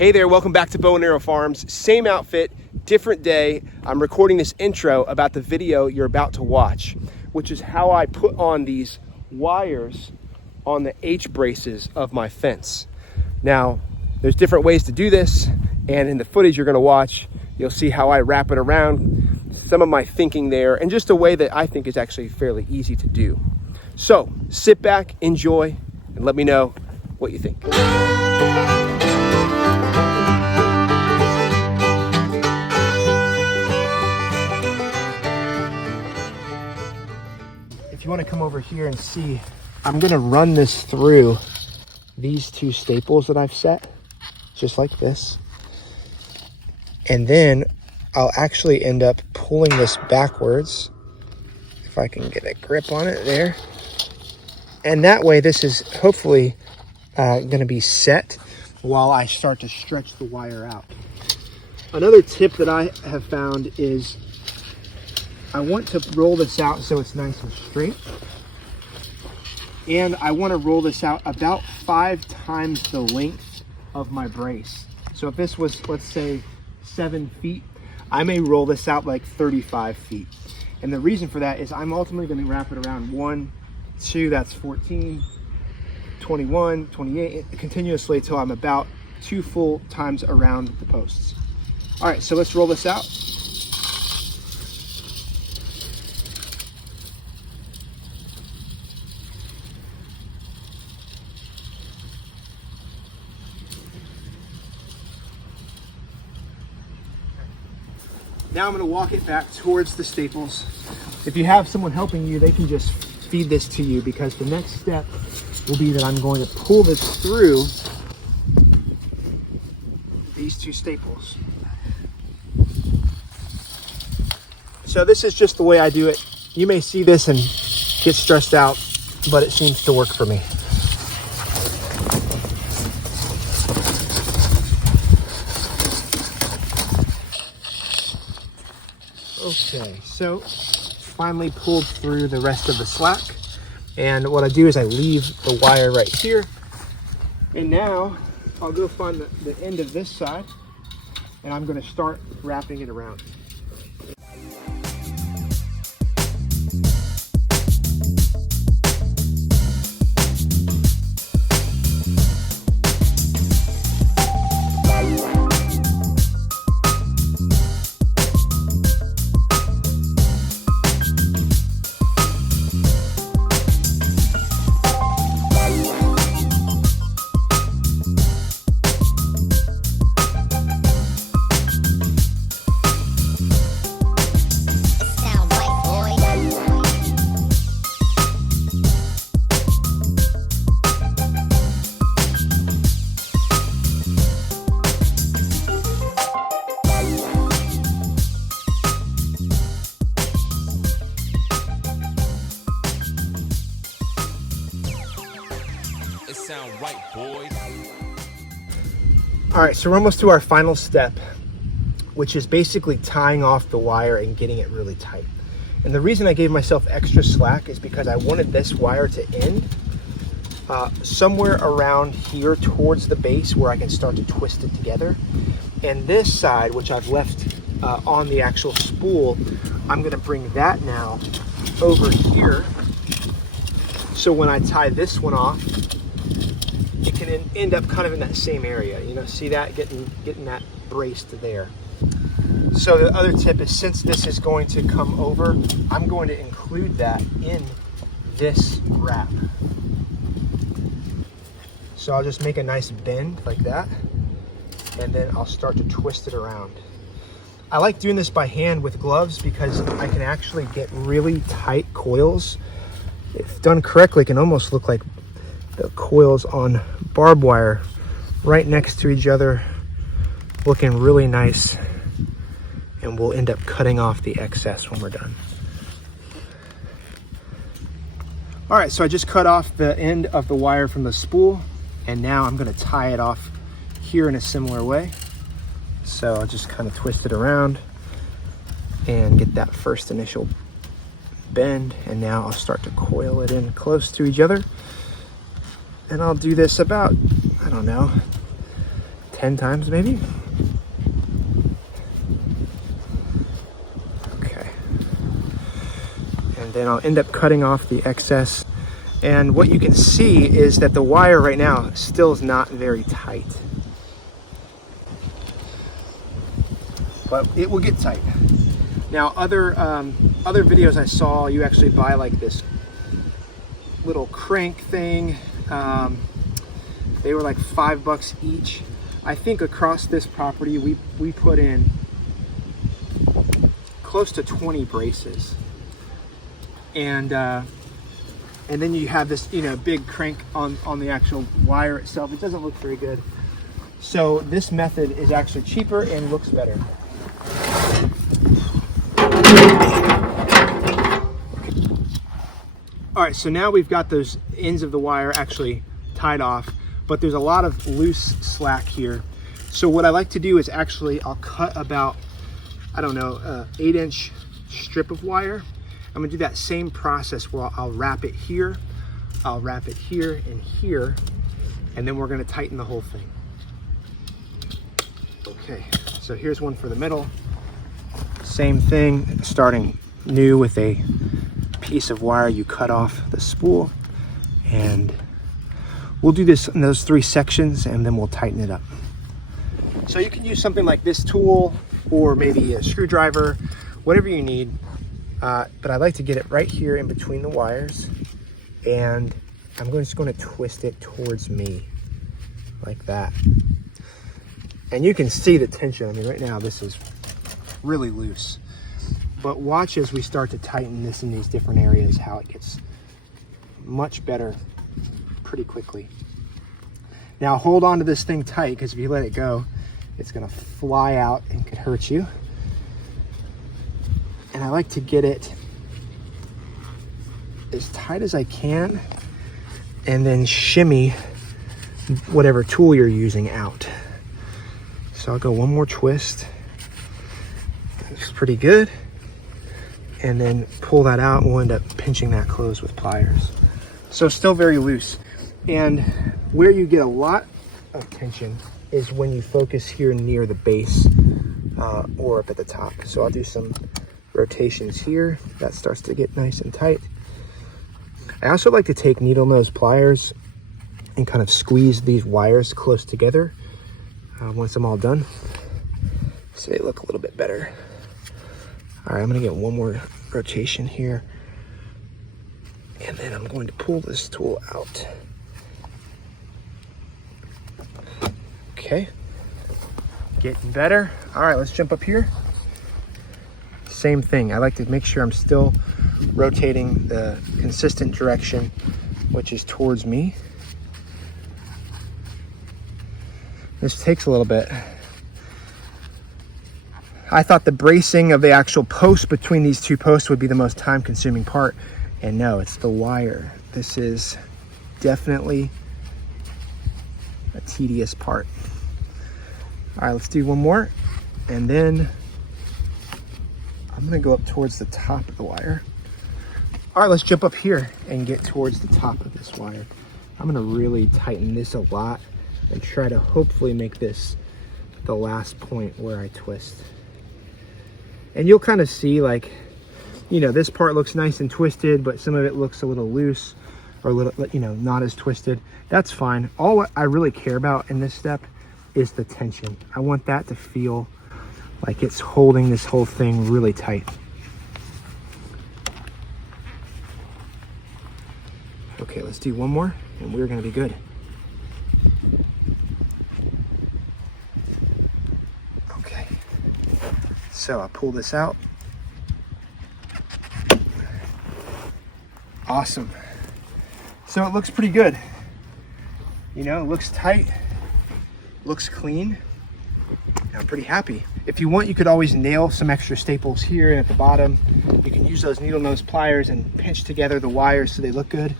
Hey there, welcome back to Bow and Arrow Farms. Same outfit, different day. I'm recording this intro about the video you're about to watch, which is how I put on these wires on the H-braces of my fence. Now, there's different ways to do this, and in the footage you're gonna watch, you'll see how I wrap it around, some of my thinking there, and just a way that I think is actually fairly easy to do. So, sit back, enjoy, and let me know what you think. If you want to come over here and see, I'm going to run this through these two staples that I've set, just like this. And then I'll actually end up pulling this backwards, if I can get a grip on it there. And that way this is hopefully going to be set while I start to stretch the wire out. Another tip that I have found is I want to roll this out so it's nice and straight. And I want to roll this out about 5 times the length of my brace. So if this was, let's say, 7 feet, I may roll this out like 35 feet. And the reason for that is I'm ultimately going to wrap it around 1, 2, that's 14, 21, 28, continuously until I'm about 2 full times around the posts. All right, so let's roll this out. Now I'm going to walk it back towards the staples. If you have someone helping you, they can just feed this to you, because the next step will be that I'm going to pull this through these two staples. So this is just the way I do it. You may see this and get stressed out, but it seems to work for me. Okay, so finally pulled through the rest of the slack, and what I do is I leave the wire right here, and now I'll go find the end of this side, and I'm going to start wrapping it around. Sound right, boys. All right, so we're almost to our final step, which is basically tying off the wire and getting it really tight. And the reason I gave myself extra slack is because I wanted this wire to end somewhere around here towards the base where I can start to twist it together. And this side, which I've left on the actual spool, I'm gonna bring that now over here. So when I tie this one off, it can end up kind of in that same area. You know, see that, getting that braced there. So the other tip is, since this is going to come over, I'm going to include that in this wrap. So I'll just make a nice bend like that, and then I'll start to twist it around. I like doing this by hand with gloves because I can actually get really tight coils. If done correctly, it can almost look like the coils on barbed wire right next to each other, looking really nice, and we'll end up cutting off the excess when we're done. All right, so I just cut off the end of the wire from the spool, and now I'm going to tie it off here in a similar way. So I'll just kind of twist it around and get that first initial bend, and now I'll start to coil it in close to each other. And I'll do this about, I don't know, 10 times maybe. Okay. And then I'll end up cutting off the excess. And what you can see is that the wire right now still is not very tight. But it will get tight. Now other videos I saw, you actually buy like this little crank thing. They were like $5 each. I think across this property we put in close to 20 braces. And then you have this, you know, big crank on the actual wire itself. It doesn't look very good. So this method is actually cheaper and looks better. All right, so now we've got those ends of the wire actually tied off, but there's a lot of loose slack here. So what I like to do is actually, I'll cut about, I don't know, 8-inch strip of wire. I'm gonna do that same process where I'll wrap it here, I'll wrap it here and here, and then we're gonna tighten the whole thing. Okay, so here's one for the middle. Same thing, starting new with a piece of wire, you cut off the spool, and we'll do this in those 3 sections and then we'll tighten it up. So you can use something like this tool or maybe a screwdriver, whatever you need. But I like to get it right here in between the wires, and I'm just going to twist it towards me like that. And you can see the tension. I mean, right now this is really loose. But watch as we start to tighten this in these different areas, how it gets much better pretty quickly. Now hold on to this thing tight, because if you let it go, it's gonna fly out and could hurt you. And I like to get it as tight as I can and then shimmy whatever tool you're using out. So I'll go one more twist. Looks pretty good. And then pull that out, and we'll end up pinching that closed with pliers. So still very loose. And where you get a lot of tension is when you focus here near the base or up at the top. So I'll do some rotations here. That starts to get nice and tight. I also like to take needle nose pliers and kind of squeeze these wires close together once I'm all done, so they look a little bit better. All right, I'm gonna get one more rotation here, and then I'm going to pull this tool out. Okay, getting better. All right, let's jump up here. Same thing. I like to make sure I'm still rotating the consistent direction, which is towards me. This takes a little bit. I thought the bracing of the actual post between these 2 posts would be the most time-consuming part, and no, it's the wire. This is definitely a tedious part. All right, let's do one more, and then I'm gonna go up towards the top of the wire. All right, let's jump up here and get towards the top of this wire. I'm gonna really tighten this a lot and try to hopefully make this the last point where I twist. And you'll kind of see, like, you know, this part looks nice and twisted, but some of it looks a little loose or a little, you know, not as twisted. That's fine. All I really care about in this step is the tension. I want that to feel like it's holding this whole thing really tight. Okay, let's do one more and we're gonna be good. Okay, so I pull this out. Awesome. So it looks pretty good. You know, it looks tight, looks clean. I'm pretty happy. If you want, you could always nail some extra staples here and at the bottom. You can use those needle nose pliers and pinch together the wires so they look good.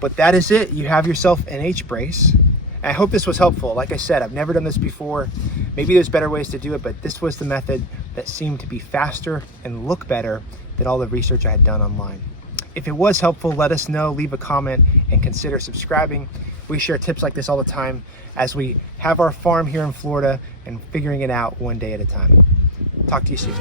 But that is it. You have yourself an H-brace. I hope this was helpful. Like I said, I've never done this before. Maybe there's better ways to do it, but this was the method that seemed to be faster and look better than all the research I had done online. If it was helpful, let us know, leave a comment, and consider subscribing. We share tips like this all the time as we have our farm here in Florida and figuring it out one day at a time. Talk to you soon.